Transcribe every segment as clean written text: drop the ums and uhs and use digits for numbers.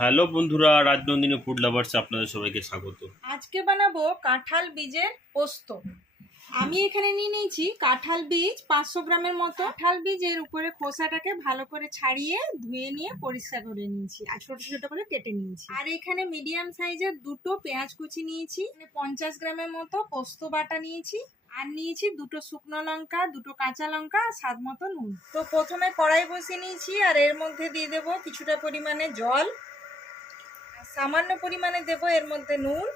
Hello বন্ধুরা, Rajnandini food লাভার্সে আপনাদের সবাইকে স্বাগত। আজকে বানাবো কাঁঠাল বীজের পোস্ত। আমি এখানে নিয়ে নিয়েছি কাঁঠাল বীজ 500 গ্রামের মতো। কাঁঠাল বীজের উপরে খোসাটাকে ভালো করে ছাড়িয়ে ধুয়ে নিয়ে পরিষ্কার করে নিয়েছি আর ছোট ছোট করে কেটে নিয়েছি। আর এখানে মিডিয়াম সাইজের দুটো পেঁয়াজ কুচি নিয়েছি, 50 গ্রামের মতো পোস্ত বাটা নিয়েছি, আর নিয়েছি দুটো শুকনো লঙ্কা, দুটো কাঁচা লঙ্কা, স্বাদ মতো নুন। তো প্রথমে কড়াই বসিয়ে নিয়েছি আর এর মধ্যে দিয়ে দেবো কিছুটা পরিমাণে জল, সামান্য পরিমাণে দেব এর মধ্যে নুন,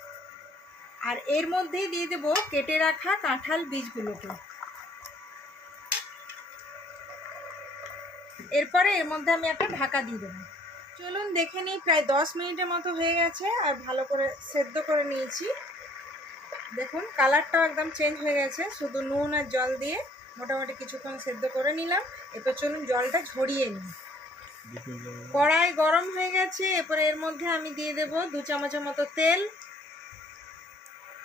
আর এর মধ্যেই দিয়ে দেব কেটে রাখা কাঁঠাল বীজগুলোকে। এরপরে এর মধ্যে আমি একটা ঢাকা দিয়ে দেবো। চলুন দেখে নিই, প্রায় 10 মিনিটের মতো হয়ে গেছে আর ভালো করে সেদ্ধ করে নিয়েছি। দেখুন কালারটাও একদম চেঞ্জ হয়ে গেছে। শুধু নুন আর জল দিয়ে মোটামুটি কিছুক্ষণ সেদ্ধ করে নিলাম। এরপর চলুন জলটা ঝরিয়ে নিই। কড়াই গরম হয়ে গেছে, এরপরে এর মধ্যে আমি দিয়ে দেব 2 চামচের মতো তেল।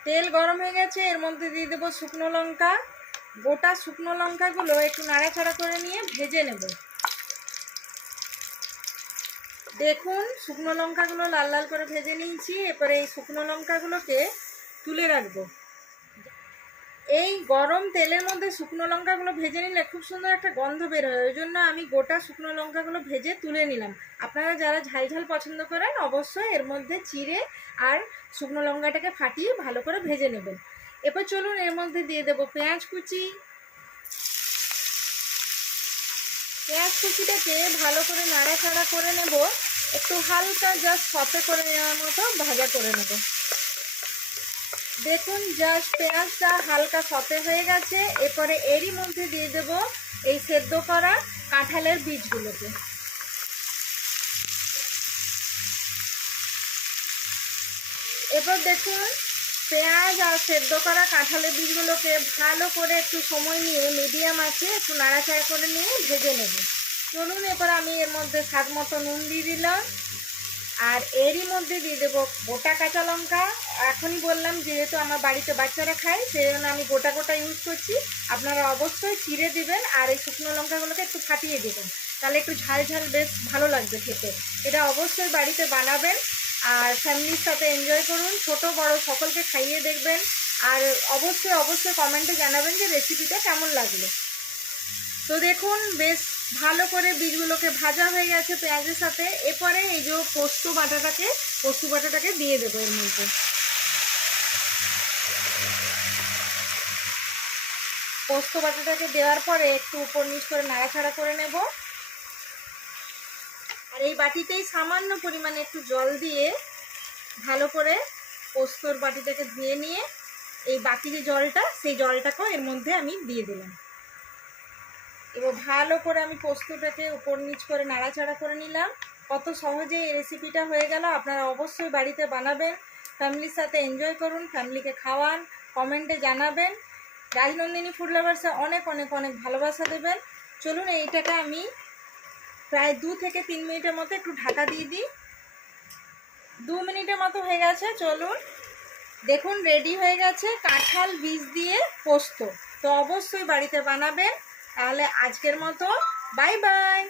তেল গরম হয়ে গেছে, এর মধ্যে দিয়ে দেব শুকনো লঙ্কা। গোটা শুকনো লঙ্কাগুলো একটু নাড়াচাড়া করে নিয়ে ভেজে নেব। দেখুন শুকনো লঙ্কাগুলো লাল লাল করে ভেজে নিয়েছি। এরপরে এই শুকনো লঙ্কাগুলোকে তুলে রাখবো। এই গরম তেলের মধ্যে শুকনো লঙ্কাগুলো ভেজে নিলে খুব সুন্দর একটা গন্ধ বের হয়, ওই জন্য আমি গোটা শুকনো লঙ্কাগুলো ভেজে তুলে নিলাম। আপনারা যারা ঝাল ঝাল পছন্দ করেন অবশ্যই এর মধ্যে চিড়ে আর শুকনো লঙ্কাটাকে ফাটিয়ে ভালো করে ভেজে নেবেন। এরপর চলুন এর মধ্যে দিয়ে দেবো পেঁয়াজ কুচি। পেঁয়াজ কুচিটাকে ভালো করে নাড়াচাড়া করে নেব, একটু হালকা জাস্ট সতে করে নেওয়ার মতো ভাজা করে নেব। দেখুন জাস্ট পেঁয়াজটা হালকা সতে হয়ে গেছে। এরপরে এরই মধ্যে দিয়ে দেব এই সেদ্ধ করা কাঁঠালের বীজগুলোকে। এরপর দেখুন পেঁয়াজ আর সেদ্ধ করা কাঁঠালের বীজগুলোকে ভালো করে একটু সময় নিয়ে মিডিয়াম আছে একটু নাড়াচাড়া করে নিয়ে ভেজে নেব। চলুন এরপর আমি এর মধ্যে স্বাদ মতো নুন দিয়ে দিলাম, আর এরই মধ্যে দিয়ে দেবো গোটা কাঁচা লঙ্কা। এখনই বললাম যেহেতু আমার বাড়িতে বাচ্চারা খায় সেই জন্য আমি গোটা গোটা ইউজ করছি। আপনারা অবশ্যই চিড়ে দিবেন আর এই শুকনো লঙ্কাগুলোকে একটু ফাটিয়ে দেবেন, তাহলে একটু ঝাল ঝাল বেশ ভালো লাগবে খেতে। এটা অবশ্যই বাড়িতে বানাবেন আর ফ্যামিলির সাথে এনজয় করুন, ছোট বড় সকলকে খাইয়ে দেখবেন। আর অবশ্যই অবশ্যই কমেন্টে জানাবেন যে রেসিপিটা কেমন লাগলো। তো দেখুন বেশ ভালো করে বীজগুলোকে ভাজা হয়ে গেছে পেঁয়াজের সাথে। এরপরে এই যে পোস্ত বাটাটাকে দিয়ে দেবো এর মধ্যে। পোস্ত বাটাটাকে দেওয়ার পরে একটু উপর নিচ করে নাড়াচাড়া করে নেব। আর এই বাটিতেই সামান্য পরিমাণে একটু জল দিয়ে ভালো করে পোস্তর বাটিটাকে ধুয়ে নিয়ে এই বাকি যে জলটা সেই জলটাকেও এর মধ্যে আমি দিয়ে দিলাম। এবার ভালো করে আমি পোস্তটাকে উপর নিচ করে নাড়াচাড়া করে নিলাম। কত সহজে এই রেসিপিটা হয়ে গেল। আপনারা অবশ্যই বাড়িতে বানাবেন, ফ্যামিলির সাথে এনজয় করুন, ফ্যামিলিকে খাওয়ান, কমেন্টে জানাবেন। রাজনন্দিনী ফুড লাভার্সে অনেক অনেক অনেক ভালোবাসা দেবেন। চলুন এইটাকে আমি প্রায় 2 থেকে 3 মিনিটের মতো একটু ঢাকা দিয়ে দিই। 2 মিনিটের মতো হয়ে গেছে। চলুন দেখুন রেডি হয়ে গেছে কাঁঠাল বীজ দিয়ে পোস্ত। তো অবশ্যই বাড়িতে বানাবেন। তাহলে আজকের মতো বাই বাই।